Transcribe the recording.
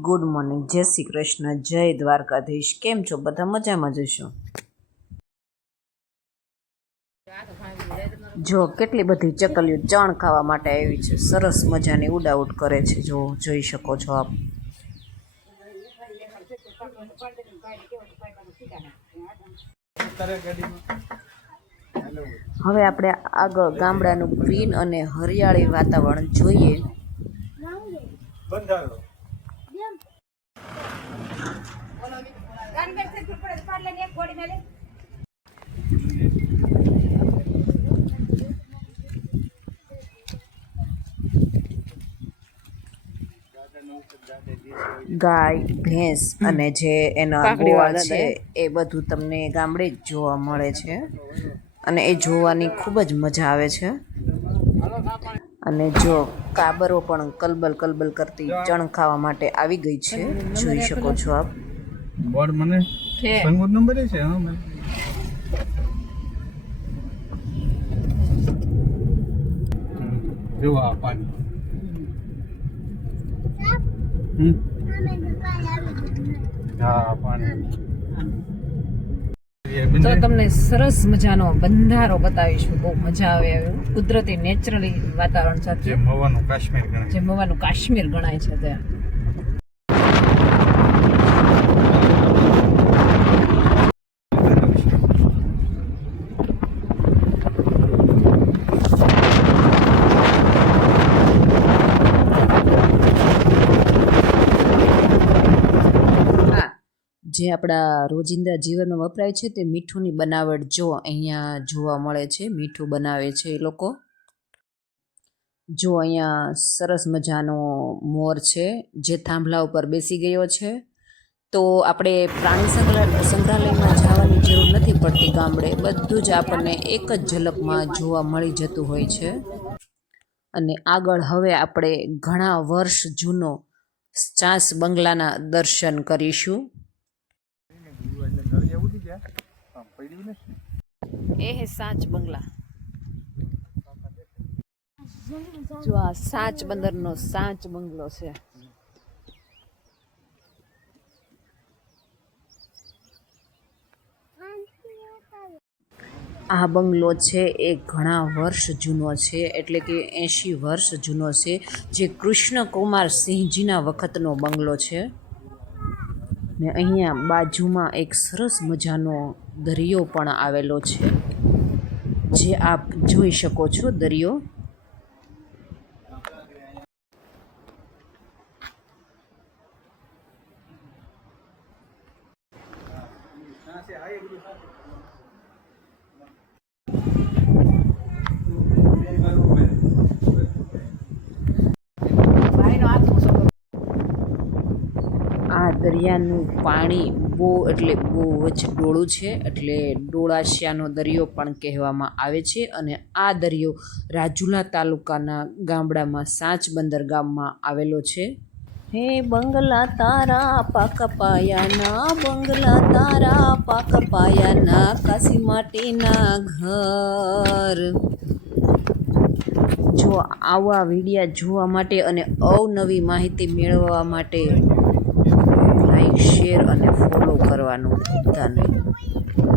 Good morning, જય શ્રી કૃષ્ણ, જય દ્વારકાધીશ. કેમ છો? બધા મજામાં જશો જો, કેટલી બધી ચકલીઓ ચણ ખાવા માટે આવી છે. સરસ મજાની ઉડાઉટ કરે છે. જો, જોઈ શકો છો આપ. હવે આપણે આગળ ગામડાનું ગ્રીન અને હરિયાળી વાતાવરણ જોઈએ. બંધારો ગાય ભેંસ અને જે એના ગોવા છે એ બધું તમને ગામડે જ જોવા મળે છે. અને એ જોવાની ખૂબ જ મજા આવે છે. અને જો કાબરો પણ કલબલ કલબલ કરતી ચણ ખાવા માટે આવી ગઈ છે. જોઈ શકો છો આપ. બોર્ડ મને સંગોત નંબર છે હા મેં જો આ પાણી. હમ? હા પાણી. તો તમને સરસ મજાનો બંધારો બતાવીશું બહુ મજા આવે એવું. કુદરતી નેચરલી વાતાવરણ જે સાથે મવાનું કાશ્મીર ગણાય. જે મવાનું કાશ્મીર ગણાય છે ત્યાં. જે આપણા રોજિંદા જીવનમાં વપરાય છે તે મીઠુંની બનાવટ જો અહીંયા જોવા મળે છે, મીઠું બનાવે છે એ લોકો. જો અહીંયા સરસ મજાનો મોર છે, જે થાંભલા ઉપર બેસી ગયો છે, તો આપણે પ્રાણી સંગ્રહાલય સંગ્રહાલયમાં જવાની જરૂર નથી પડતી ગામડે. બધું જ આપણને એક જ ઝલકમાં જોવા મળી જતું હોય છે. અને આગળ હવે આપણે ઘણા વર્ષ જૂનો ચાસ બંગલાના દર્શન કરીશું. એ હે સાચ બંગલા. જો આ સાચ બંદરનો સાચ બંગલો છે. આ બંગલો છે એ ઘણા વર્ષ જૂનો છે, એટલે કે એંશી વર્ષ જૂનો છે, જે કૃષ્ણકુમાર સિંહજીના વખતનો બંગલો છે. ને અહીંયા બાજુમાં એક સરસ મજાનો દરિયો પણ આવેલો છે. જે આપ જોઈ શકો છો દરિયો આ દરિયાનું પાણી બહુ એટલે બહુ જ ડોળું છે. એટલે ડોળાશિયાનો દરિયો પણ કહેવામાં આવે છે અને આ દરિયો રાજુલા તાલુકાના ગામડામાં સાંચ બંદર ગામમાં આવેલો છે. હે બંગલા તારા પાક પાયાના બંગલા તારા પાક પાયાના કાશી માટીના ઘર. જો આવા વિડીયા જોવા માટે અને અવનવી માહિતી મેળવવા માટે 我也